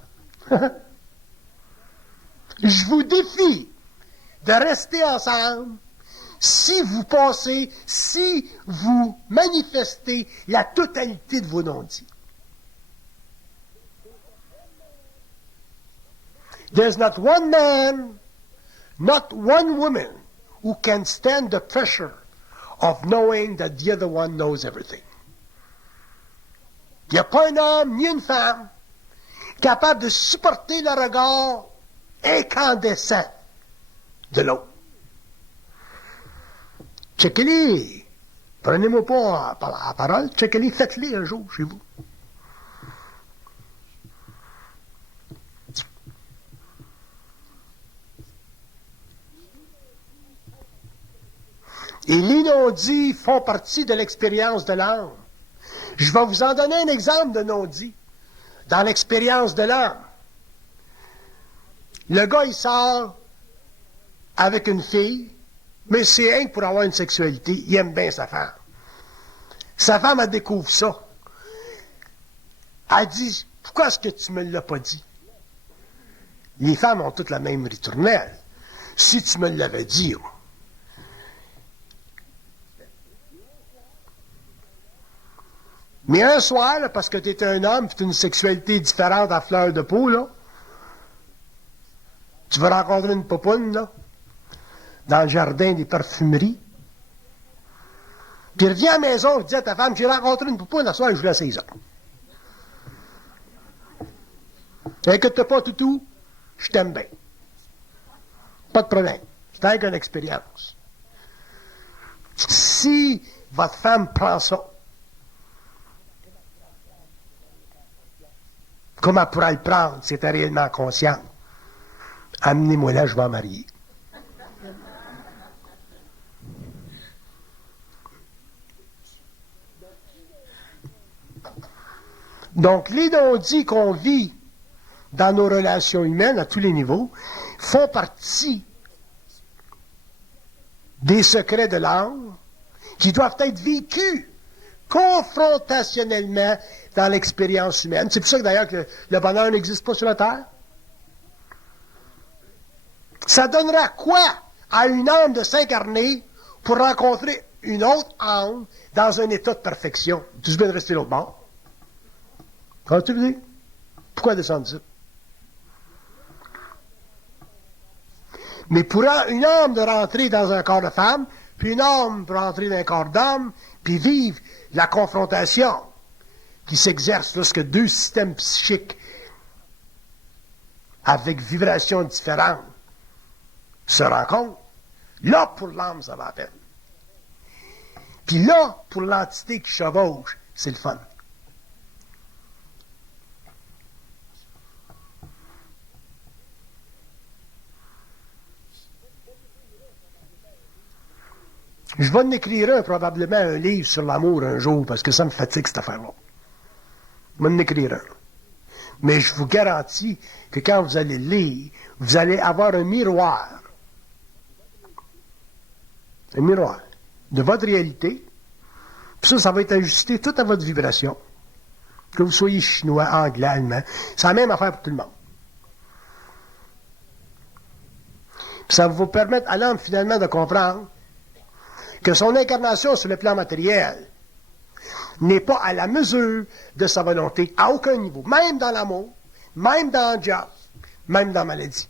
Je vous défie de rester ensemble si vous manifestez la totalité de vos non-dits. There's not one man, not one woman who can stand the pressure of knowing that the other one knows everything. Il n'y a pas un homme ni une femme capable de supporter le regard incandescent de l'autre. Checkez-les. Prenez-moi pas à parole. Checkez-les. Faites-les un jour chez vous. Et les non-dits font partie de l'expérience de l'âme. Je vais vous en donner un exemple de non-dit. Dans l'expérience de l'âme. Le gars, il sort avec une fille, mais c'est rien que pour avoir une sexualité. Il aime bien sa femme. Sa femme, elle découvre ça. Elle dit, pourquoi est-ce que tu me l'as pas dit? Les femmes ont toutes la même ritournelle. Si tu me l'avais dit, oh. Mais un soir, là, parce que tu es un homme, tu as une sexualité différente à fleur de peau, là, tu vas rencontrer une popoune, là, dans le jardin des parfumeries. Puis il revient à la maison, il dit à ta femme, j'ai rencontré une poupée, la soirée, je voulais 16 ans. Inquiète pas, toutou, je t'aime bien. Pas de problème. C'est avec une expérience. Si votre femme prend ça, comme elle pourra le prendre si elle est réellement consciente, amenez-moi là, je vais en marier. Donc, les non-dits qu'on vit dans nos relations humaines à tous les niveaux font partie des secrets de l'âme qui doivent être vécus confrontationnellement dans l'expérience humaine. C'est pour ça que d'ailleurs que le bonheur n'existe pas sur la Terre. Ça donnera quoi à une âme de s'incarner pour rencontrer une autre âme dans un état de perfection? Tu veux bien de rester l'autre bord? Quand tu veux dire? Pourquoi descendre ça? Mais pour une âme de rentrer dans un corps de femme, puis une âme pour rentrer dans un corps d'homme, puis vivre la confrontation qui s'exerce lorsque deux systèmes psychiques avec vibrations différentes se rencontrent, là, pour l'âme, ça va à peine. Puis là, pour l'entité qui chevauche, c'est le fun. Je vais en écrire probablement un livre sur l'amour un jour, parce que ça me fatigue, cette affaire-là. Je vais en écrire un. Mais je vous garantis que quand vous allez lire, vous allez avoir un miroir. Un miroir de votre réalité. Puis ça va être ajusté tout à votre vibration. Que vous soyez chinois, anglais, allemand. C'est la même affaire pour tout le monde. Puis ça va vous permettre à l'homme, finalement, de comprendre que son incarnation sur le plan matériel n'est pas à la mesure de sa volonté, à aucun niveau, même dans l'amour, même dans le job, même dans la maladie.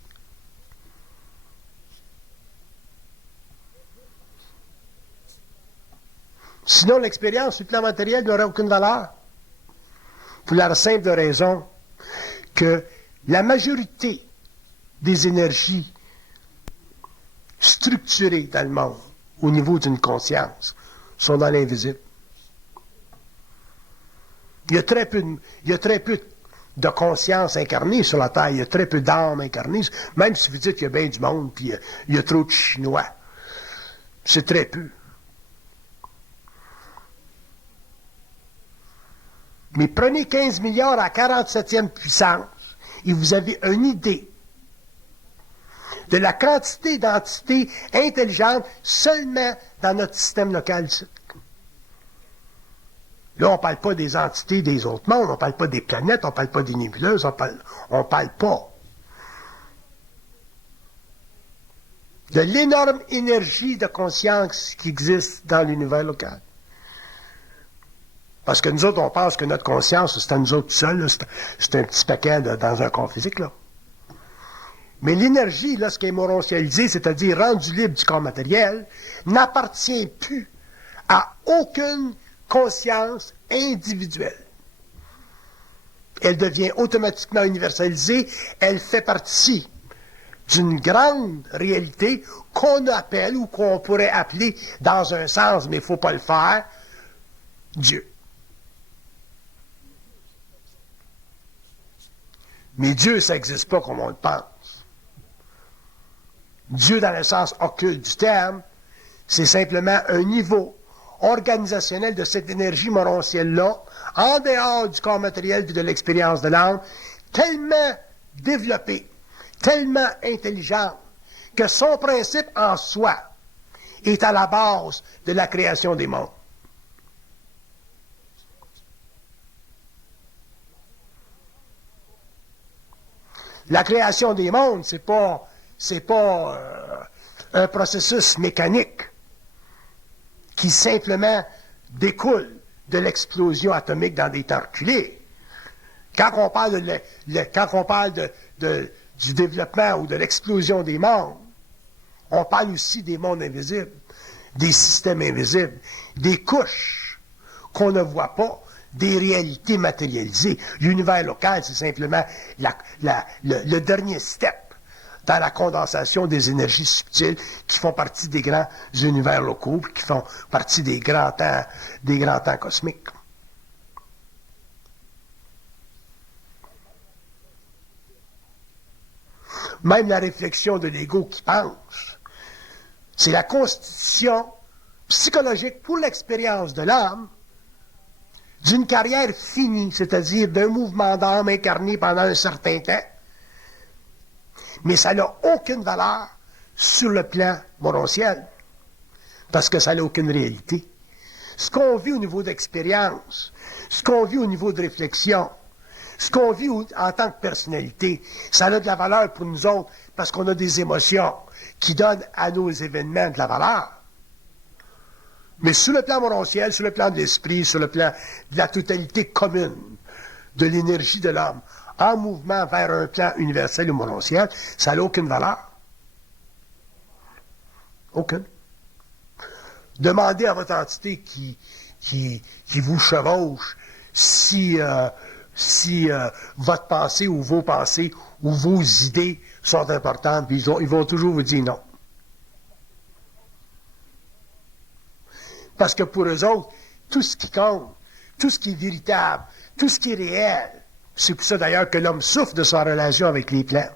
Sinon, l'expérience sur le plan matériel n'aurait aucune valeur. Pour la simple raison que la majorité des énergies structurées dans le monde, au niveau d'une conscience, sont dans l'invisible. Il y a très peu de conscience incarnée sur la Terre. Il y a très peu d'âmes incarnées. Même si vous dites qu'il y a bien du monde, puis il y a trop de Chinois. C'est très peu. Mais prenez 15 milliards à 47e puissance et vous avez une idée de la quantité d'entités intelligentes seulement dans notre système local ici. Là, on ne parle pas des entités des autres mondes, on ne parle pas des planètes, on ne parle pas des nébuleuses, on ne parle pas de l'énorme énergie de conscience qui existe dans l'univers local. Parce que nous autres, on pense que notre conscience, c'est à nous autres seuls, là, c'est un petit paquet dans un corps physique, là. Mais l'énergie, lorsqu'elle est morontialisée, c'est-à-dire rendue libre du corps matériel, n'appartient plus à aucune conscience individuelle. Elle devient automatiquement universalisée, elle fait partie d'une grande réalité qu'on appelle ou qu'on pourrait appeler, dans un sens, mais il ne faut pas le faire, Dieu. Mais Dieu, ça n'existe pas comme on le pense. Dieu, dans le sens occulte du terme, c'est simplement un niveau organisationnel de cette énergie morontielle-là, en dehors du corps matériel et de l'expérience de l'âme, tellement développée, tellement intelligente, que son principe en soi est à la base de la création des mondes. La création des mondes, c'est pas un processus mécanique qui simplement découle de l'explosion atomique dans des temps reculés. Quand on parle, du développement ou de l'explosion des mondes, on parle aussi des mondes invisibles, des systèmes invisibles. des couches qu'on ne voit pas, des réalités matérialisées. L'univers local, c'est simplement le dernier step dans la condensation des énergies subtiles qui font partie des grands univers locaux, qui font partie des grands temps cosmiques. Même la réflexion de l'ego qui pense, c'est la constitution psychologique pour l'expérience de l'âme d'une carrière finie, c'est-à-dire d'un mouvement d'âme incarné pendant un certain temps, mais ça n'a aucune valeur sur le plan morontiel, parce que ça n'a aucune réalité. Ce qu'on vit au niveau d'expérience, ce qu'on vit au niveau de réflexion, ce qu'on vit en tant que personnalité, ça a de la valeur pour nous autres, parce qu'on a des émotions qui donnent à nos événements de la valeur. Mais sur le plan morontiel, sur le plan de l'esprit, sur le plan de la totalité commune de l'énergie de l'homme, en mouvement vers un plan universel ou morontiel, ça n'a aucune valeur. Aucune. Demandez à votre entité qui vous chevauche si votre pensée ou vos pensées ou vos idées sont importantes, puis ils vont toujours vous dire non. Parce que pour eux autres, tout ce qui compte, tout ce qui est véritable, tout ce qui est réel, c'est pour ça d'ailleurs que l'homme souffre de sa relation avec les plans.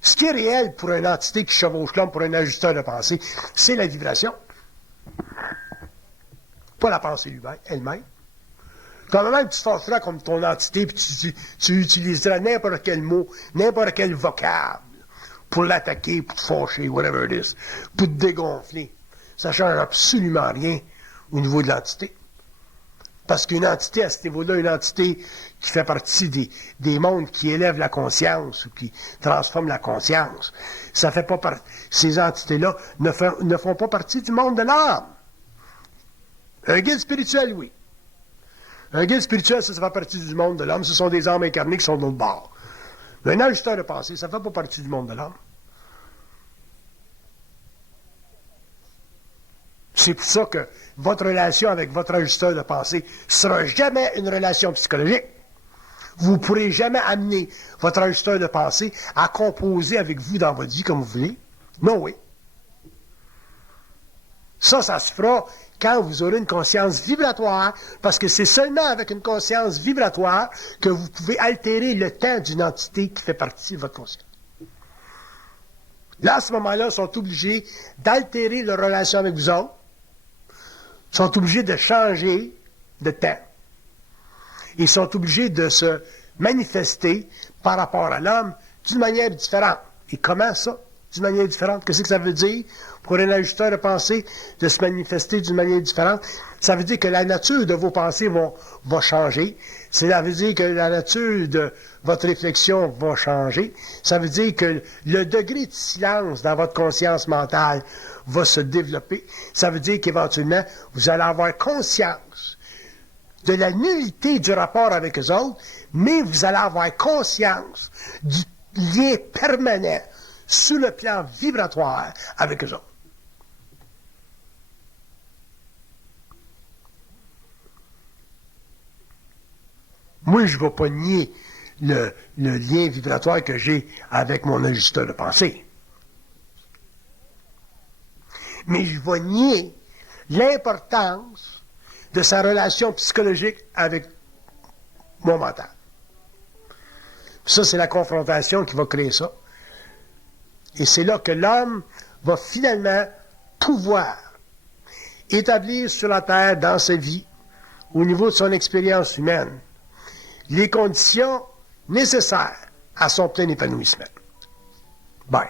Ce qui est réel pour une entité qui chevauche l'homme, pour un ajusteur de pensée, c'est la vibration. Pas la pensée elle-même. Quand même tu te forceras comme ton entité, puis tu utiliseras n'importe quel mot, n'importe quel vocable pour l'attaquer, pour te fâcher, whatever it is, pour te dégonfler. Ça ne change absolument rien au niveau de l'entité. Parce qu'une entité, à ce niveau-là, une entité qui fait partie des mondes qui élèvent la conscience ou qui transforment la conscience, ça fait pas ces entités-là ne font pas partie du monde de l'âme. Un guide spirituel, oui. Un guide spirituel, ça fait partie du monde de l'homme. Ce sont des âmes incarnées qui sont de l'autre bord. Un ajusteur de pensée, ça ne fait pas partie du monde de l'homme. C'est pour ça que votre relation avec votre ajusteur de pensée ne sera jamais une relation psychologique. Vous ne pourrez jamais amener votre ajusteur de pensée à composer avec vous dans votre vie comme vous voulez. Non, oui. Ça se fera quand vous aurez une conscience vibratoire, parce que c'est seulement avec une conscience vibratoire que vous pouvez altérer le temps d'une entité qui fait partie de votre conscience. Là, à ce moment-là, ils sont obligés d'altérer leur relation avec vous autres, sont obligés de changer de temps. Ils sont obligés de se manifester par rapport à l'homme d'une manière différente. Et comment ça? D'une manière différente. Qu'est-ce que ça veut dire pour un ajusteur de pensée de se manifester d'une manière différente? Ça veut dire que la nature de vos pensées va changer. Ça veut dire que la nature de votre réflexion va changer. Ça veut dire que le degré de silence dans votre conscience mentale va se développer. Ça veut dire qu'éventuellement, vous allez avoir conscience de la nullité du rapport avec eux autres, mais vous allez avoir conscience du lien permanent sur le plan vibratoire avec eux autres. Moi, je ne vais pas nier le lien vibratoire que j'ai avec mon ajusteur de pensée. Mais je vais nier l'importance de sa relation psychologique avec mon mental. Ça, c'est la confrontation qui va créer ça. Et c'est là que l'homme va finalement pouvoir établir sur la Terre, dans sa vie, au niveau de son expérience humaine, les conditions nécessaires à son plein épanouissement. Bye.